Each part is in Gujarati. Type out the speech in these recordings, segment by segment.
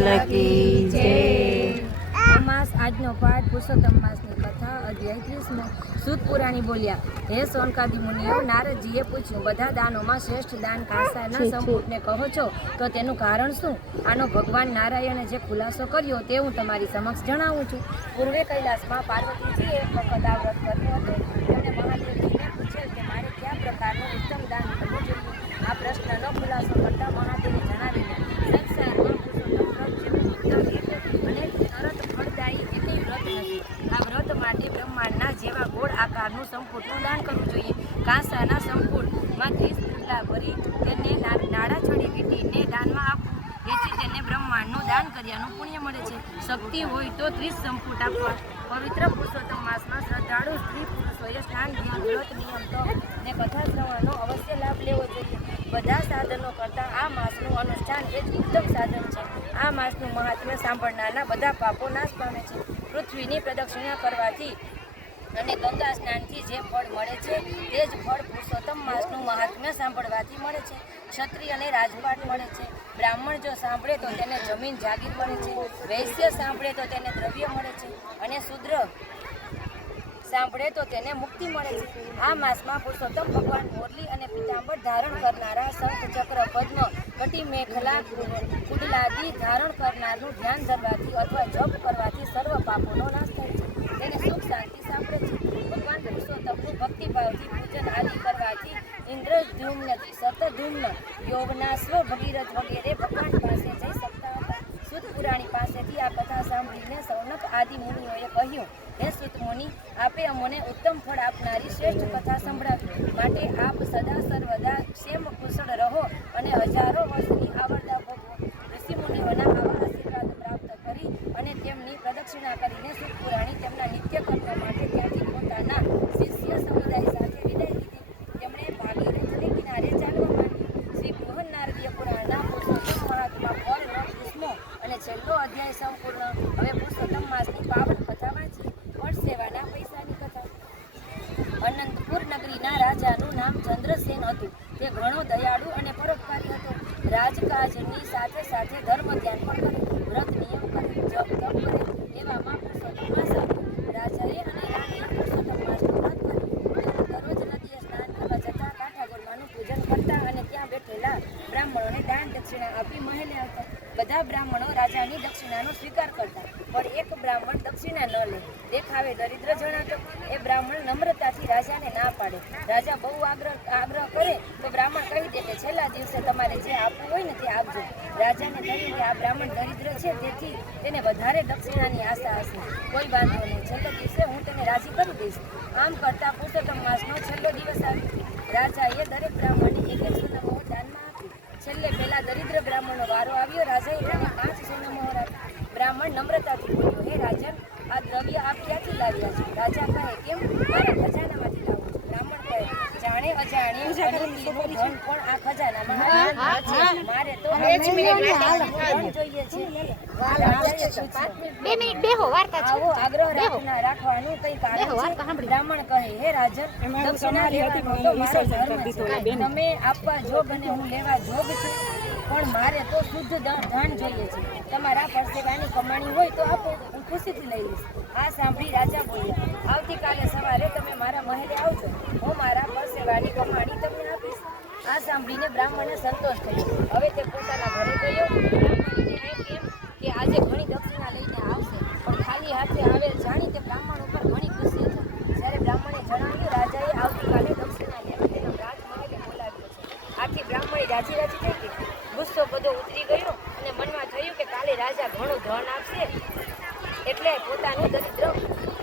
લાલ કી જય। અમાસ આજનો પાઠ પુરુષોત્તમ માસની કથા અધ્યાય 30મો। સૂત પુરાણી બોલ્યા, હે સોનકાદી મુનિઓ, નારદજીએ પૂછ્યું, બધા દાનોમાં શ્રેષ્ઠ દાન કાંસાના સંપુટને કહો છો, તો તેનું કારણ શું? આનો ભગવાન નારાયણે જે ખુલાસો કર્યો તે હું તમારી સમક્ષ જણાવું છું। પૂર્વે કૈલાસમાં પાર્વતીજીએ એક વખત આ વ્રત કર્યો હતો। તેમણે મહાદેવજીને પૂછેલ કે મારે કયા પ્રકારનું ઉત્તમ દાન કરવું જોઈએ? આ પ્રશ્નનો ખુલાસો કરતા મહાદેવે જણાવ્યું, સંસારમાં પુરુષોત્તમ વ્રત જેવું ઉત્તમ અને તરત ફળદાયી એકેય વ્રત નથી। આ વ્રત માટે બ્રહ્માંડના જેવા ગોળ આકારનું સંપુટનું દાન કરવું જોઈએ। કાંસાના સંપુટમાં 30 પુડલા ભરી તેને નાડા છડી વીંટીને દાનમાં આપવું, જેથી તેને બ્રહ્માંડનું દાન કર્યાનું પુણ્ય મળે છે। શક્તિ હોય તો 30 સંપુટ આપવા। પવિત્ર પુરુષોત્તમ માસમાં શ્રદ્ધાળુ સ્ત્રી પુરુષોએ સ્નાન, ધ્યાન, વ્રત, નિયમ, તપ ને કથા શ્રવણનો અવશ્ય લાભ લેવો જોઈએ। બધા સાધનો કરતાં આ માસનું અનુષ્ઠાન એ જ ઉત્તમ સાધન છે। આ માસનું મહાત્મ્ય સાંભળનારના બધા પાપો નાશ પામે છે। પૃથ્વીની પ્રદક્ષિણા કરવાથી અને ગંગા સ્નાનથી જે ફળ મળે છે તે જ ફળ પુરુષોત્તમ માસનું મહાત્મ્ય સાંભળવાથી મળે છે। ક્ષત્રિયને રાજપાટ મળે છે। બ્રાહ્મણ જો સાંભળે તો તેને જમીન જાગીર મળે છે। વૈશ્ય સાંભળે તો તેને દ્રવ્ય મળે છે અને શૂદ્ર સાંભળે તો તેને મુક્તિ મળે છે। આ માસમાં પુરુષોત્તમ ભગવાન મોરલી અને પીતાંબર ધારણ કરનારા, શંખ, ચક્ર, પદ્મ, કટી, મેખલા, કુડલાદી ધારણ કરનારનું ધ્યાન ધરવાથી અથવા જપ કરવાથી સર્વ પાપોનો નાશ થાય છે, તેને સુખ શાંતિ સાંભળે છે। ભગવાન પુરુષોત્તમનું ભક્તિભાવથી પૂજન આદિ કરવાથી ઇન્દ્રધ્યુમ્ન, શતધ્યુમ્ન, યૌવનાશ્વ, ભગીરથ વગેરે ભગવાન પાસે જઈ શકતા હતા। સૂત પુરાણી પાસેથી આ કથા સાંભળીને સૌનક આદિ મુનિઓએ કહ્યું, હે સૂત મુનિ, આપે અમને ઉત્તમ ફળ આપનારી શ્રેષ્ઠ કથા સંભળાવી, માટે આપ સદા સર્વદા ક્ષેમ કુશળ રહો અને હજારો વર્ષની આવરદા ભોગવો। ઋષિ મુનિઓના આવા આશીર્વાદ પ્રાપ્ત કરી અને તેમની પ્રદક્ષિણા કરીને સૂત પુરાણી તેમના નિત્ય કર્મ માટે ત્યાંથી પોતાના શિષ્ય સમુદાય સાથે વિદાય લીધી। તેમણે ભાગીરથને કિનારે ચાલવા માંડ્યું। શ્રી બૃહદ નારદીય પુરાણના પુરુષોત્તમ મહાત્મા ફળ 9 અને છેલ્લો અધ્યાય સંપૂર્ણ। હવે પુરુષોત્તમ માસની પાવન કથા વાંચીએ। ફળ સેવાના પૈસાની કથા। અનંતપુર નગરીના રાજાનું નામ ચંદ્રસેન હતું। તે ઘણો દયાળુ અને પરોપકારી હતો। રાજકાજની સાથે સાથે ધર્મ ધ્યાન પણ કરે, વ્રત નિયમ કરે, જપ તપ કરે। એવામાં પુરુષોત્તમ માસ આવ્યો। રાજાએ અને રાણીએ પુરુષોત્તમ માસનું વ્રત કર્યું। દરરોજ નદીએ સ્નાન કરવા જતા, કાંઠાગોરમાનું પૂજન કરતા અને ત્યાં બેઠેલા બ્રાહ્મણોને દાન દક્ષિણા આપી મહેલે આવતા। બધા બ્રાહ્મણો રાજાની દક્ષિણાનો સ્વીકાર કરતા, પણ એક બ્રાહ્મણ દક્ષિણા ન લે, દેખાવે દરિદ્ર જણાતો। એ બ્રાહ્મણ નમ્રતાથી રાજાને ના પાડે। રાજા બહુ આગ્રહ કરે તો બ્રાહ્મણ કહી દે કે છેલ્લા દિવસે તમારે જે આપવું હોય ને તે આપજો। રાજાને કહ્યું કે આ બ્રાહ્મણ દરિદ્ર છે, તેથી તેને વધારે દક્ષિણાની આશા હશે। કોઈ વાંધો નહીં, છેલ્લા દિવસે હું તેને રાજી કરી દઈશ। આમ કરતા પુરુષોત્તમ માસનો છેલ્લો દિવસ આવ્યો। રાજાએ દરેક બ્રાહ્મણને 1 સોનામહોર દાનમાં આપ્યું। છેલ્લે પેલા દરિદ્ર બ્રાહ્મણનો વારો આવ્યો। રાજાએ તેને 5 સોનામહોર આપ્યા। બ્રાહ્મણ નમ્રતાથી બોલ્યો, હે રાજન, આ દ્રવ્ય આપ ક્યાંથી લાવ્યા છો? રાજા કહે, કેમ? મારા ખજાનામાંથી લાવું છું। બ્રાહ્મણ કહે, જાણે અજાણે અનિલનું ધન પણ આ ખજાનામાં આવ્યું છે। મારે તો ધન જોઈએ છે। આવો આગ્રહ રાખવાનું કઈ કારણ છે? બ્રાહ્મણ કહે, હે રાજન, દક્ષિણા લેવાનો તો મારો ધર્મ છે। તમે આપવા જોગ અને હું લેવા જોગ છું, પણ મારે તો શુદ્ધ ધન જોઈએ છે। તમારા પરસેવાની કમાણી હોય તો આપો, હું ખુશીથી લઈ લઈશ। આ સાંભળી રાજા બોલ્યા, આવતીકાલે સવારે તમે મારા મહેલે આવજો, હું મારા પરસેવાની કમાણી તમને આપીશ। આ સાંભળીને બ્રાહ્મણને સંતોષ થયો। હવે તે પોતાના ઘરે ગયો। બ્રાહ્મણીને કેમ કે આજે ઘણી દક્ષિણા લઈને આવશે, પણ ખાલી હાથે આવેલ જાણી તે બ્રાહ્મણ ઉપર ઘણી ખુશી થઈ। જ્યારે બ્રાહ્મણે જણાવ્યું, રાજાએ આવતીકાલે દક્ષિણા લેવા તેનો રાજમહેલે બોલાવ્યો છે। આથી બ્રાહ્મણી રાજી થઈ ગઈ। ગુસ્સો બધો ઉતરી ગયો અને મનમાં થયું કે કાલે રાજા ઘણું ધન આપશે એટલે પોતાનું દરિદ્ર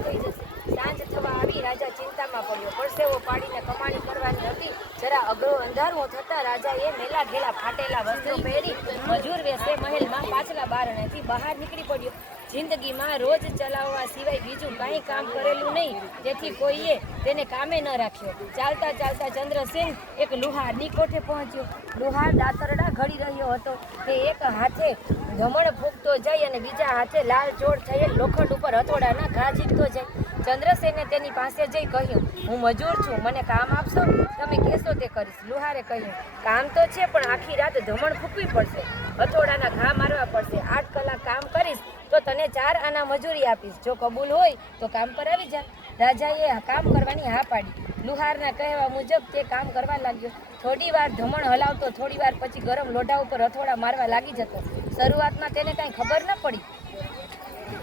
થઈ જશે। સાંજ થવા આવી, રાજા ચિંતામાં પડ્યો। પરસેવો પાડીને કમાણી કરવાની હતી। જરા અંધારું થતા રાજાએ મેલા ઘેલા ફાટેલા વસ્ત્રો પહેરી મજૂર વેશે મહેલમાં પાછલા બારણેથી બહાર નીકળી પડ્યો। જિંદગીમાં રોજ ચલાવવા સિવાય બીજું કાંઈ કામ કરેલું નહીં, તેથી કોઈએ તેને કામે ન રાખ્યો। ચાલતા ચાલતા ચંદ્રસેન એક લુહારની કોઠે પહોંચ્યો। લુહાર દાતરડા ઘડી રહ્યો હતો। તે એક હાથે ધમણ ફૂંકતો જાય અને બીજા હાથે લાલ ચોળ થયેલ લોખંડ ઉપર હથોડાના ઘા ઝીકતો જાય। ચંદ્રસેને તેની પાસે જઈ કહ્યું, હું મજૂર છું, મને કામ આપશો? તમે કહેશો કહેશો તે કરીશ. લુહારે કહ્યું, કામ તો છે પણ આખી રાત ધમણ ફૂંકવી પડશે, હથોડાના ઘા મારવા પડશે. 8 કલાક કામ કરીશ તો તને 4 આના મજૂરી આપીશ. જો કબૂલ હોય તો કામ પર આવી જા. રાજાએ કામ કરવાની હા પાડી. લુહારના કહેવા મુજબ તે કામ કરવા લાગ્યો. થોડી વાર ધમણ હલાવતો, થોડી વાર પછી ગરમ લોઢા ઉપર હથોડા મારવા લાગી જતો. શરૂઆતમાં તેને કાંઈ ખબર ન પડી,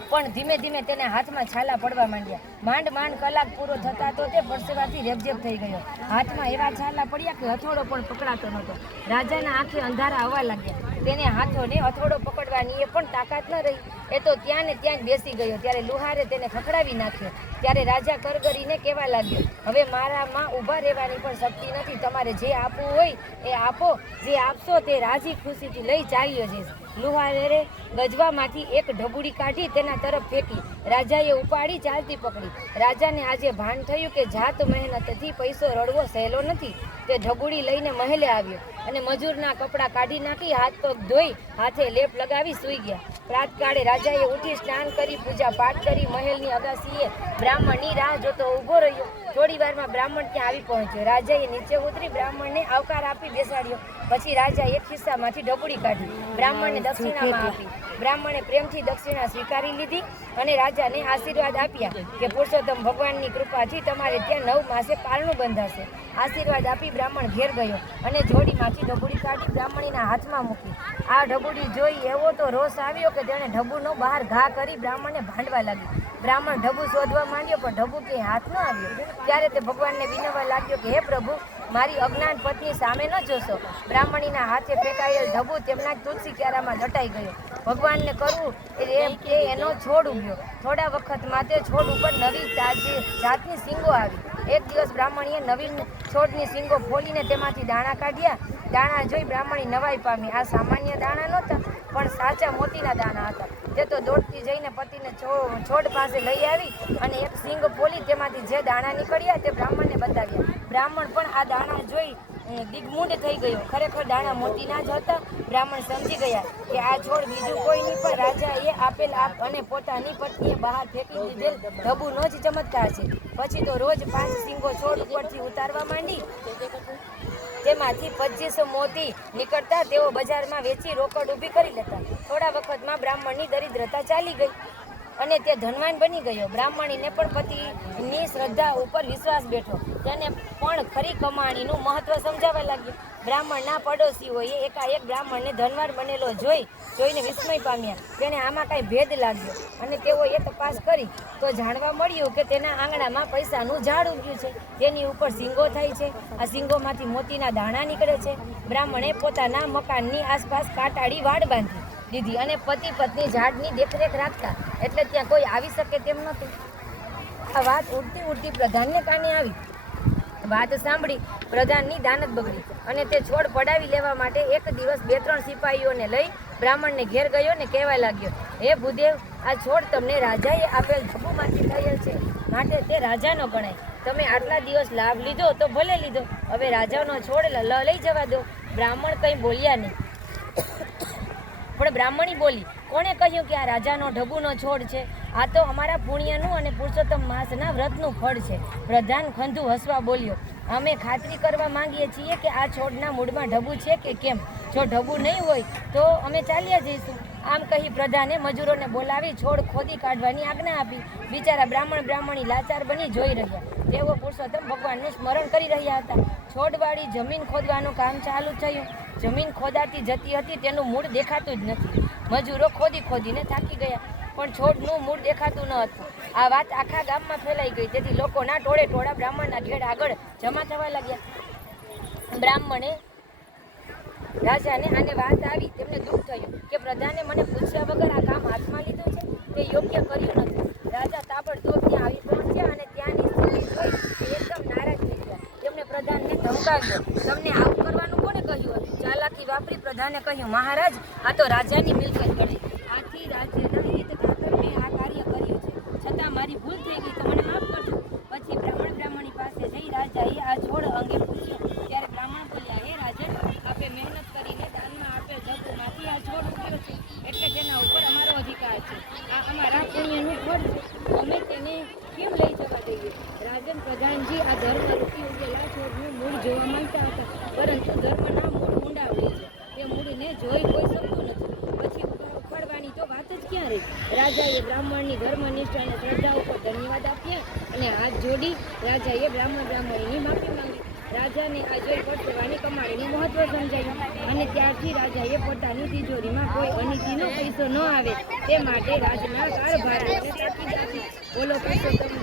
પણ ધીમે ધીમે તેના હાથમાં છાલા પડવા માંડ્યા. માંડ માંડ કલાક પૂરો થતા તો તે પરસેવાથી રેબઝેબ થઈ ગયો. હાથમાં એવા છાલા પડ્યા કે હથોડો પણ પકડાતો નહોતો. રાજાના આંખે અંધારા આવવા લાગ્યા. તેને હાથોને હથોડો પકડવાની એ પણ તાકાત ન રહી. એ તો ત્યાં ને ત્યાં જ બેસી ગયો. ત્યારે લુહારે તેને ખખડાવી નાખ્યો. ત્યારે રાજા કરગરીને કહેવા લાગ્યો, હવે મારામાં ઊભા રહેવાની પણ શક્તિ નથી. તમારે જે આપવું હોય એ આપો. જે આપશો તે રાજી ખુશીથી લઈ ચાલ્યો જઈશ. લુહારે ગજવામાંથી એક ઢબુડી કાઢી તેના તરફ ફેંકી. રાજાએ ઉપાડી ચાલતી પકડી. રાજાને આજે ભાન થયું કે જાત મહેનતથી પૈસો રળવો સહેલો નથી. તે ઢબુડી લઈને મહેલે આવ્યો અને મજૂરના કપડાં કાઢી નાખી, હાથ પગ ધોઈ, હાથે લેપ લગાવી સૂઈ ગયા. પ્રાતકાળે રાજાએ ઉઠી સ્નાન કરી, પૂજા પાઠ કરી, મહેલની અગાસીએ બ્રાહ્મણની રાહ જોતો ઊભો રહ્યો. થોડી વારમાં બ્રાહ્મણ ત્યાં આવી પહોંચ્યો. રાજાએ નીચે ઉતરી બ્રાહ્મણને આવકાર આપી બેસાડ્યો. પછી રાજાએ ખિસ્સામાંથી ઢબુડી કાઢી, બ્રાહ્મણને દક્ષિણામાં આપી. બ્રાહ્મણે પ્રેમથી દક્ષિણા સ્વીકારી લીધી અને રાજાને આશીર્વાદ આપ્યા કે પુરુષોત્તમ ભગવાનની કૃપાથી તમારે ત્યાં 9 માસે પારણું બંધાશે. આશીર્વાદ આપી બ્રાહ્મણ ઘેર ગયો અને જોડીમાંથી ઢબુડી કાઢી બ્રાહ્મણીના હાથમાં મૂકી. આ ઢબુડી જોઈ એવો તો રોષ આવ્યો કે તેણે ઢબુનો બહાર ઘા કરી બ્રાહ્મણને ભાંડવા લાગી. બ્રાહ્મણ ઢબુ શોધવા માંડ્યો પણ ઢબુ કે હાથ ન આવ્યો. ત્યારે તે ભગવાનને વિનવવા લાગ્યો કે હે પ્રભુ, મારી અજ્ઞાન પત્ની સામે ન જોશો. બ્રાહ્મણીના હાથે ફેંકાયેલ ઢબુ તેમના જ તુલસી ક્યારામાં દટાઈ ગયો. ભગવાનને કરવું એમ કે એનો છોડ ઉગ્યો. થોડા વખતમાં તે છોડ ઉપર નવી જાતની શીંગો આવી. એક દિવસ બ્રાહ્મણીએ નવીન છોડની શીંગો ફોલીને તેમાંથી દાણા કાઢ્યા. દાણા જોઈ બ્રાહ્મણી નવાઈ પામી. આ સામાન્ય દાણા નહોતા, પણ સાચા મોતીના દાણા હતા. તે તો દોડતી જઈને પતિને છોડ પાસે લઈ આવી અને એક શીંગ ફોલી તેમાંથી જે દાણા નીકળ્યા તે બ્રાહ્મણને બતાવ્યા. બ્રાહ્મણ પણ આ દાણા જોઈ દિગ્મૂઢ થઈ ગયો. ખરેખર દાણા મોતીના જ હતા. બ્રાહ્મણ સમજી ગયા કે આ છોડ બીજું કોઈ નહીં પણ રાજાએ આપેલ અને પોતાની પત્નીએ બહાર ફેંકી દીધેલ ઢબુનો જ ચમત્કાર છે. પછી તો રોજ 5 શીંગો છોડ ઉપરથી ઉતારવા માંડી. તેમાંથી 25 મોતી નીકળતા તેઓ બજારમાં વેચી રોકડ ઊભી કરી લેતા. થોડા વખતમાં બ્રાહ્મણની દરિદ્રતા ચાલી ગઈ અને તે ધનવાન બની ગયો. બ્રાહ્મણીને પણ પતિની શ્રદ્ધા ઉપર વિશ્વાસ બેઠો. તેને પણ ખરી કમાણીનું મહત્વ સમજાવવા લાગ્યું. બ્રાહ્મણના પડોશીઓએ એકાએક બ્રાહ્મણને ધનવાન બનેલો જોઈને વિસ્મય પામ્યા. તેને આમાં કાંઈ ભેદ લાગ્યો અને તેઓએ તપાસ કરી તો જાણવા મળ્યું કે તેના આંગણામાં પૈસાનું ઝાડ ઉગ્યું છે. તેની ઉપર શીંગો થાય છે. આ શીંગોમાંથી મોતીના દાણા નીકળે છે. બ્રાહ્મણે પોતાના મકાનની આસપાસ કાંટાળી વાડ બાંધી દીધી અને પતિ પત્ની ઝાડની દેખરેખ રાખતા, એટલે ત્યાં કોઈ આવી શકે તેમ નહોતું. આ વાત ઉડતી પ્રધાનને કાને આવી. વાત સાંભળી પ્રધાનની દાનત બગડી અને તે છોડ પડાવી લેવા માટે એક દિવસ 2-3 સિપાહીઓને લઈ બ્રાહ્મણને ઘેર ગયો ને કહેવા લાગ્યો, હે ભૂદેવ, આ છોડ તમને રાજાએ આપેલ ઢબુમાંથી થયેલ છે, માટે તે રાજાનો ગણાય. તમે આટલા દિવસ લાભ લીધો તો ભલે લીધો, હવે રાજાનો છોડ લઈ જવા દો. બ્રાહ્મણ કંઈ બોલ્યા નહીં. પણ બ્રાહ્મણી બોલી, કોણે કહ્યું કે આ રાજાનો ઢબુનો છોડ છે? આ તો અમારા પુણ્યનું અને પુરુષોત્તમ માસના વ્રતનું ફળ છે. પ્રધાન ખંધુ હસવા બોલ્યો, અમે ખાતરી કરવા માંગીએ છીએ કે આ છોડના મૂળમાં ઢબુ છે કે કેમ. જો ઢબુ નહીં હોય તો અમે ચાલ્યા જઈશું. આમ કહી પ્રધાને મજૂરોને બોલાવી છોડ ખોદી કાઢવાની આજ્ઞા આપી. બિચારા બ્રાહ્મણી લાચાર બની જોઈ રહ્યા. તેઓ પુરુષોત્તમ ભગવાનનું સ્મરણ કરી રહ્યા હતા. છોડવાળી જમીન ખોદવાનું કામ ચાલુ થયું. જમીન ખોદાતી જતી હતી, તેનું મૂળ દેખાતું જ નથી. મજૂરો ખોદીને થાકી ગયા, પણ છોડનું મૂળ દેખાતું ન હતું. આ વાત આખા ગામમાં ફેલાઈ ગઈ. તેથી લોકોના ટોળા બ્રાહ્મણના ઘેર આગળ જમા થવા લાગ્યા. બ્રાહ્મણે રાજાને આને વાત આવી. તેમને દુઃખ થયું કે પ્રધાને મને પૂછ્યા વગર આ કામ હાથમાં લીધું છે, તે યોગ્ય કર્યું નથી. રાજા તાબડતોબ ત્યાં આવી પહોંચ્યા અને ત્યાંની સ્થિતિ જોઈ એકદમ નારાજ થઈ ગયા. તેમણે પ્રધાનને ધમકાવ્યો, તમને આવું કરવાનું કોને કહ્યું હતું? ચાલાકી વાપરી પ્રધાને કહ્યું, મહારાજ, આ તો રાજાની મિલકત ગણાય. આથી રાજ્યના હિત ખાતર મેં આ કાર્ય કર્યું છે. છતાં મારી ભૂલ થઈ ગઈ, તો મને માફ કરજો. પછી બ્રાહ્મણી પાસે જઈ રાજાએ આ છોડ અંગે પૂછ્યું. ત્યારે બ્રાહ્મણ બોલ્યા, હે રાજન, આપે મહેનત કરીને દાનમાં આપેલ ઢબુમાંથી આ છોડ ઉગ્યો છે, એટલે તેના ઉપર અમારો અધિકાર છે. આ અમારા પુણ્યનું ફળ છે. અમે તેને કેમ લઈ જવા દઈએ? રાજન પ્રધાનજી આ ધર્મરૂપી ઉગેલા છોડનું મૂળ જોવા માંગતા તો વાત જ ક્યાં રહી. રાજાએ બ્રાહ્મણની ધર્મનિષ્ઠ અને શ્રદ્ધા ઉપર ધન્યવાદ આપ્યા અને હાથ જોડી રાજાએ બ્રાહ્મણીની માફી માંગી. રાજાને આ જોઈ પરસેવાની કમાણીનું મહત્વ સમજાયું અને ત્યારથી રાજાએ પોતાની તિજોરીમાં કોઈ અનીતિનો પૈસો ન આવે તે માટે રાજના કારભારીઓને તાકીદ આપી. બોલો પુરુષોત્તમ